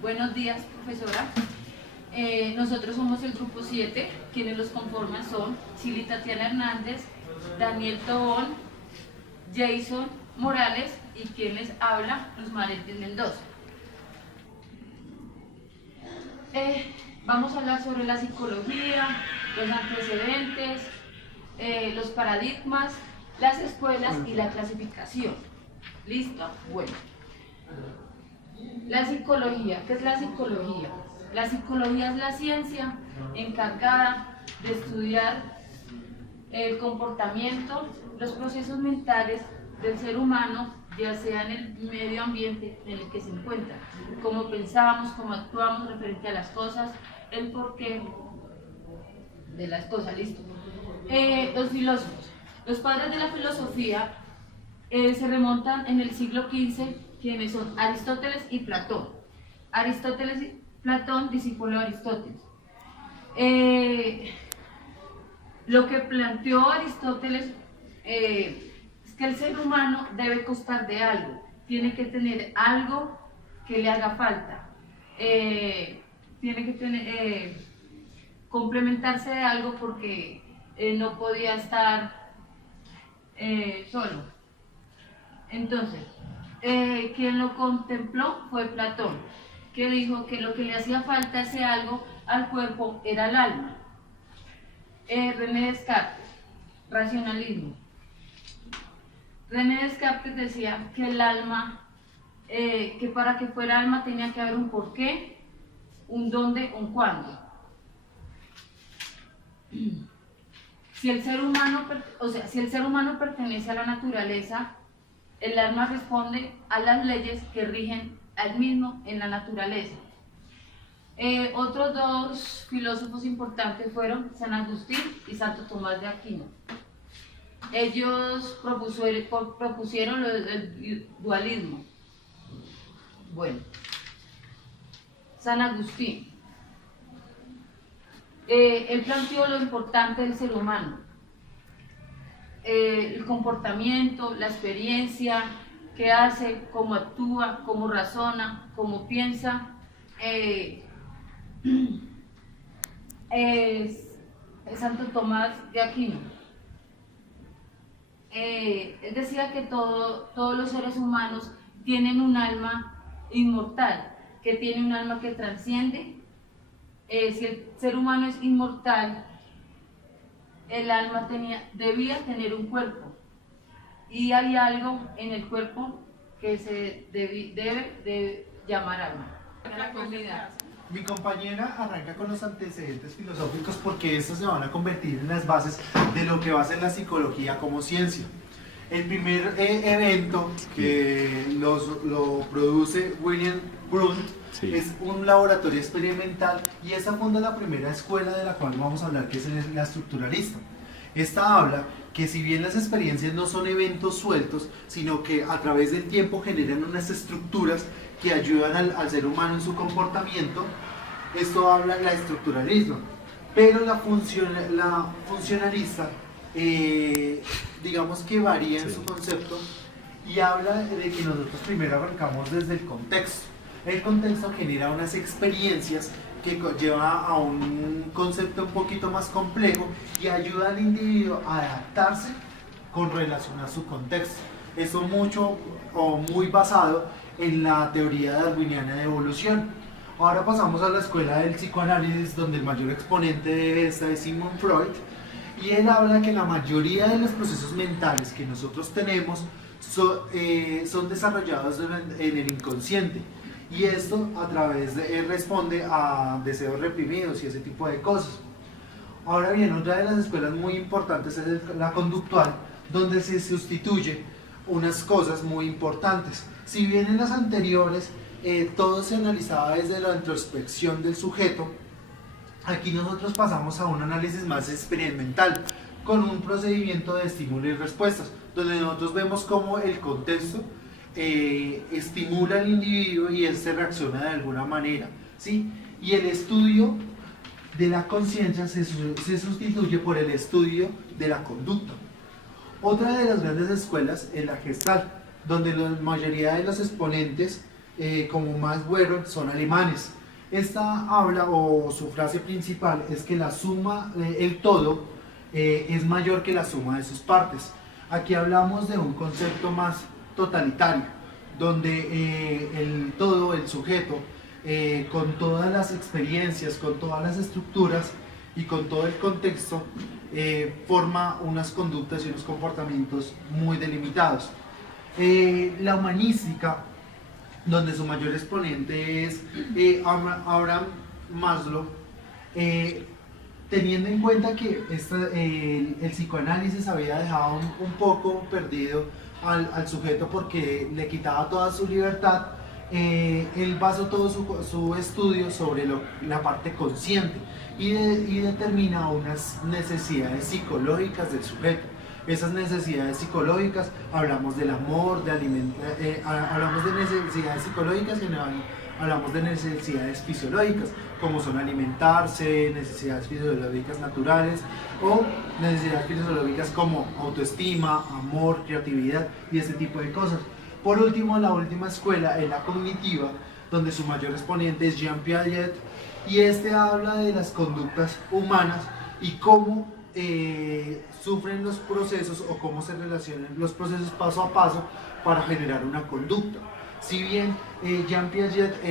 Buenos días, profesora. Nosotros somos el grupo 7, quienes los conforman son Chili Tatiana Hernández, Daniel Tobón, Jason Morales y quien les habla, Luz Maretis Mendoza. Vamos a hablar sobre la psicología, los antecedentes, los paradigmas, las escuelas y la clasificación. ¿Listo? Bueno. La psicología, ¿qué es la psicología? La psicología es la ciencia encargada de estudiar el comportamiento, los procesos mentales del ser humano, ya sea en el medio ambiente en el que se encuentra, cómo pensamos, cómo actuamos referente a las cosas, el porqué de las cosas. Listo. Los filósofos, los padres de la filosofía se remontan en el siglo XV, quienes son Aristóteles y Platón. Aristóteles y Platón, discípulo de Aristóteles. Lo que planteó Aristóteles es que el ser humano debe constar de algo, tiene que tener algo que le haga falta, tiene que tener, complementarse de algo porque no podía estar solo. Entonces, quien lo contempló fue Platón, que dijo que lo que le hacía falta ese algo al cuerpo era el alma. René Descartes, racionalismo. René Descartes decía que el alma, que para que fuera alma tenía que haber un porqué, un dónde, un cuándo. Si el ser humano pertenece a la naturaleza, el alma responde a las leyes que rigen al mismo en la naturaleza. Otros dos filósofos importantes fueron San Agustín y Santo Tomás de Aquino. Ellos propusieron el dualismo. Bueno, San Agustín. Él planteó lo importante del ser humano, el comportamiento, la experiencia, qué hace, cómo actúa, cómo razona, cómo piensa. Santo Tomás de Aquino. Él decía que todos los seres humanos tienen un alma inmortal, que tiene un alma que trasciende. Si el ser humano es inmortal, el alma debía tener un cuerpo, y hay algo en el cuerpo que se debe llamar alma. La comida. Mi compañera arranca con los antecedentes filosóficos porque estos se van a convertir en las bases de lo que va a ser la psicología como ciencia. El primer evento que lo produce William Brunt es un laboratorio experimental, y esa funda la primera escuela de la cual vamos a hablar, que es la estructuralista. Esta habla que si bien las experiencias no son eventos sueltos, sino que a través del tiempo generan unas estructuras que ayudan al ser humano en su comportamiento, esto habla la estructuralismo. Pero la funcionalista, digamos que varía en su concepto, y habla de que nosotros primero arrancamos desde el contexto. El contexto genera unas experiencias que lleva a un concepto un poquito más complejo y ayuda al individuo a adaptarse con relación a su contexto. Eso mucho o muy basado en la teoría darwiniana de evolución. Ahora pasamos a la escuela del psicoanálisis, donde el mayor exponente de esta es Sigmund Freud, y él habla que la mayoría de los procesos mentales que nosotros tenemos son desarrollados en el inconsciente, y esto a través responde a deseos reprimidos y ese tipo de cosas. Ahora bien, otra de las escuelas muy importantes es la conductual, donde se sustituye unas cosas muy importantes. Si bien en las anteriores todo se analizaba desde la introspección del sujeto, aquí nosotros pasamos a un análisis más experimental, con un procedimiento de estímulo y respuestas, donde nosotros vemos cómo el contexto estimula al individuo y éste reacciona de alguna manera, ¿sí? Y el estudio de la conciencia se sustituye por el estudio de la conducta. Otra de las grandes escuelas es la Gestalt, donde la mayoría de los exponentes como Max Weber son alemanes. Esta habla, o su frase principal, es que la suma, el todo, es mayor que la suma de sus partes. Aquí hablamos de un concepto más totalitario, donde el todo, el sujeto, con todas las experiencias, con todas las estructuras y con todo el contexto, forma unas conductas y unos comportamientos muy delimitados. La humanística, donde su mayor exponente es Abraham Maslow, teniendo en cuenta que el psicoanálisis había dejado un poco perdido al sujeto porque le quitaba toda su libertad, él basó todo su estudio sobre la parte consciente y determina unas necesidades psicológicas del sujeto. Esas necesidades psicológicas, hablamos del amor, hablamos de necesidades psicológicas, hablamos de necesidades fisiológicas, como son alimentarse, necesidades fisiológicas naturales o necesidades fisiológicas como autoestima, amor, creatividad y ese tipo de cosas. Por último, la última escuela es la cognitiva, donde su mayor exponente es Jean Piaget, y este habla de las conductas humanas y cómo sufren los procesos o cómo se relacionan los procesos paso a paso para generar una conducta. Si bien Jean Piaget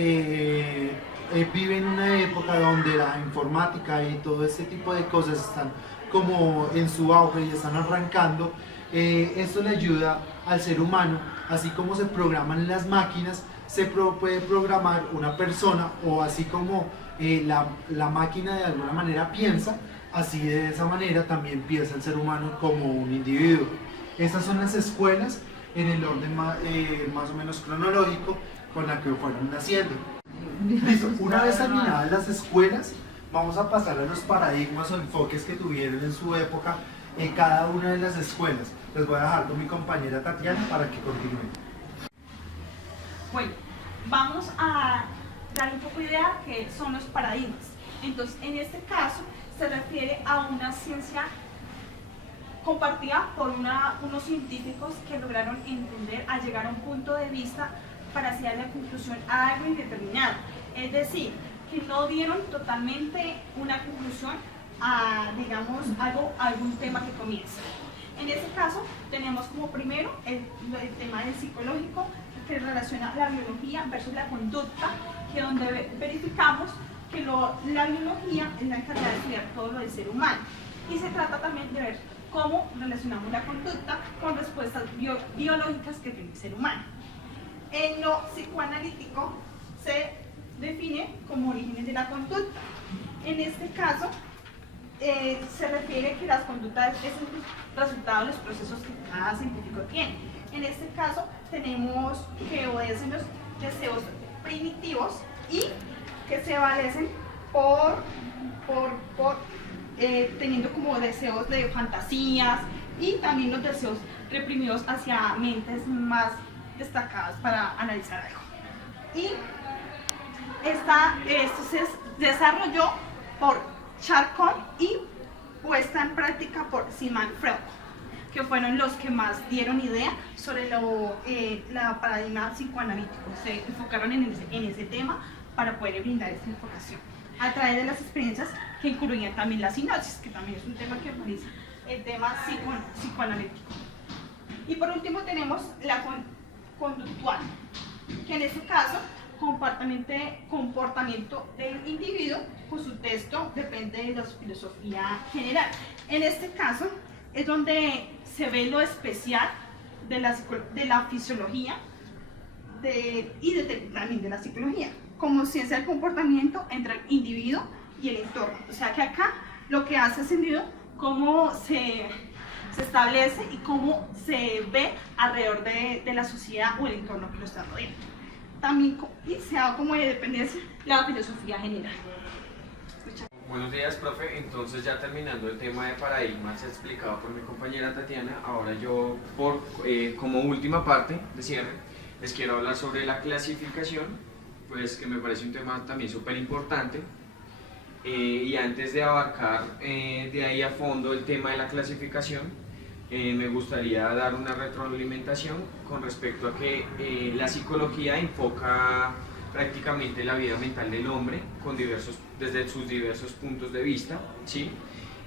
vive en una época donde la informática y todo este tipo de cosas están como en su auge y están arrancando, esto le ayuda al ser humano, así como se programan las máquinas, se puede programar una persona, o así como la máquina de alguna manera piensa, así de esa manera también piensa el ser humano como un individuo. Estas son las escuelas en el orden más o menos cronológico con la que fueron naciendo. Listo, una vez terminadas las escuelas, vamos a pasar a los paradigmas o enfoques que tuvieron en su época en cada una de las escuelas. Les voy a dejar con mi compañera Tatiana para que continúen. Bueno, vamos a dar un poco de idea de qué son los paradigmas. Entonces, en este caso, se refiere a una ciencia compartida por unos científicos que lograron entender al llegar a un punto de vista para hacer la conclusión a algo indeterminado. Es decir, que no dieron totalmente una conclusión a, digamos, algún tema que comienza. En este caso, tenemos como primero el tema del psicológico, que relaciona la biología versus la conducta, que donde verificamos que la biología es la encargada de estudiar todo lo del ser humano. Y se trata también de ver cómo relacionamos la conducta con respuestas biológicas que tiene el ser humano. En lo psicoanalítico se define como orígenes de la conducta. En este caso, se refiere que las conductas es el resultado de los procesos que cada científico tiene. En este caso, tenemos que obedecen los deseos primitivos y que se valecen teniendo como deseos de fantasías y también los deseos reprimidos hacia mentes más destacadas para analizar algo. Y esto se desarrolló por Charcot y puesta en práctica por Sigmund Freud, que fueron los que más dieron idea sobre la paradigma psicoanalítico. Se enfocaron en ese tema para poder brindar esta información a través de las experiencias que incluían también la sinopsis, que también es un tema que utiliza el tema psicoanalítico. Y por último tenemos la conductual, que en este caso comportamiento del individuo, pues su texto depende de la filosofía general. En este caso es donde se ve lo especial de la fisiología también de la psicología, como ciencia del comportamiento entre el individuo y el entorno. O sea que acá lo que hace es cómo se establece y cómo se ve alrededor de la sociedad o el entorno que lo está rodeando. También y se da como de dependencia la filosofía general. Buenos días, profe. Entonces, ya terminando el tema de paradigmas explicado por mi compañera Tatiana, ahora yo, como última parte de cierre, les quiero hablar sobre la clasificación, pues que me parece un tema también súper importante. Y antes de abarcar de ahí a fondo el tema de la clasificación, me gustaría dar una retroalimentación con respecto a que la psicología enfoca prácticamente la vida mental del hombre desde sus diversos puntos de vista, ¿sí?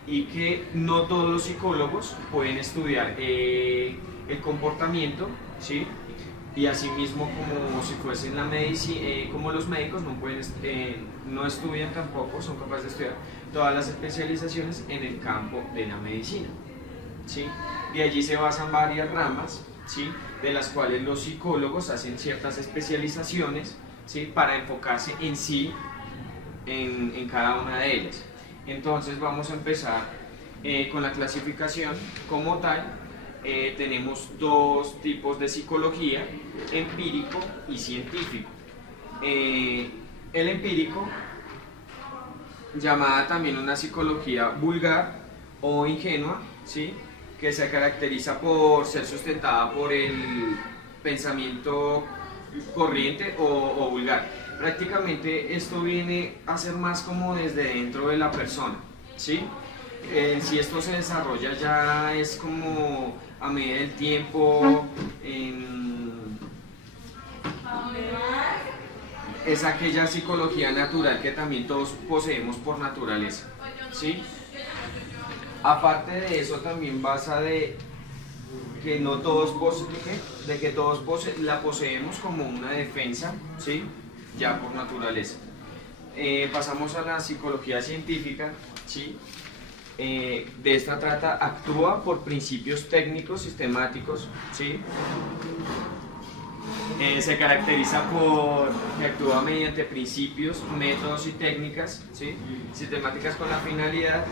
Y que no todos los psicólogos pueden estudiar el comportamiento, ¿sí? Y asimismo, como si fuesen la medicina, como los médicos no estudian tampoco, son capaces de estudiar todas las especializaciones en el campo de la medicina, ¿sí? De allí se basan varias ramas, ¿sí? De las cuales los psicólogos hacen ciertas especializaciones, ¿sí? Para enfocarse en sí, en cada una de ellas. Entonces vamos a empezar con la clasificación como tal. Tenemos dos tipos de psicología, empírico y científico. El empírico, llamada también una psicología vulgar o ingenua, ¿sí? Que se caracteriza por ser sustentada por el pensamiento corriente o vulgar. Prácticamente esto viene a ser más como desde dentro de la persona, ¿sí? Si esto se desarrolla ya es como a medida del tiempo, es aquella psicología natural que también todos poseemos por naturaleza, ¿sí? Aparte de eso también basa de que no todos la poseemos como una defensa, ¿sí? Ya por naturaleza. Pasamos a la psicología científica, ¿sí? De esta actúa por principios técnicos, sistemáticos, ¿sí? Se caracteriza por que actúa mediante principios, métodos y técnicas, ¿sí? Sistemáticas con la finalidad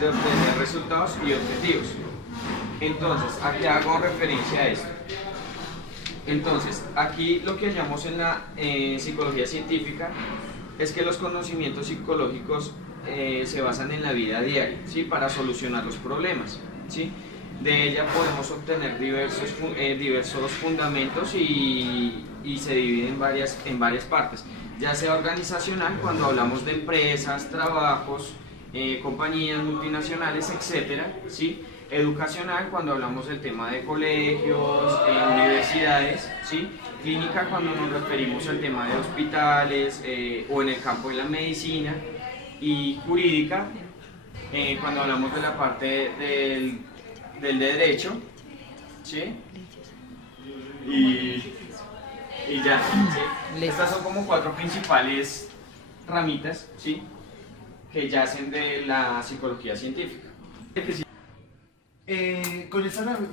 de obtener resultados y objetivos. Entonces, aquí hago referencia a esto. Entonces, aquí lo que hallamos en la psicología científica es que los conocimientos psicológicos se basan en la vida diaria, ¿sí? Para solucionar los problemas, ¿sí? De ella podemos obtener diversos fundamentos y se divide en varias partes, ya sea organizacional, cuando hablamos de empresas, trabajos, compañías multinacionales, etcétera, ¿sí? Educacional, cuando hablamos del tema de colegios, universidades, ¿sí? Clínica, cuando nos referimos al tema de hospitales o en el campo de la medicina, y jurídica, cuando hablamos de la parte del derecho, ¿sí? Y ya, ¿sí? Estas son como 4 principales ramitas, ¿sí? Que yacen de la psicología científica.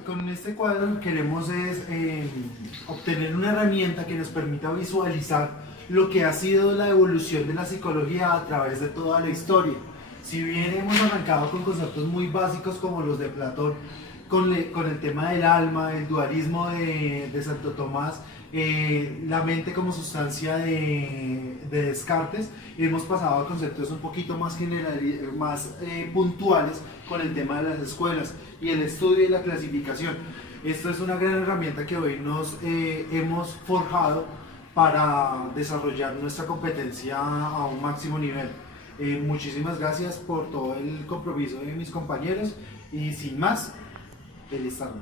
Con este cuadro queremos obtener una herramienta que nos permita visualizar lo que ha sido la evolución de la psicología a través de toda la historia. Si bien hemos arrancado con conceptos muy básicos como los de Platón, con el tema del alma, el dualismo de Santo Tomás, la mente como sustancia de Descartes, y hemos pasado a conceptos un poquito más puntuales con el tema de las escuelas y el estudio y la clasificación. Esto es una gran herramienta que hoy nos hemos forjado para desarrollar nuestra competencia a un máximo nivel. Muchísimas gracias por todo el compromiso de mis compañeros y sin más, feliz tarde.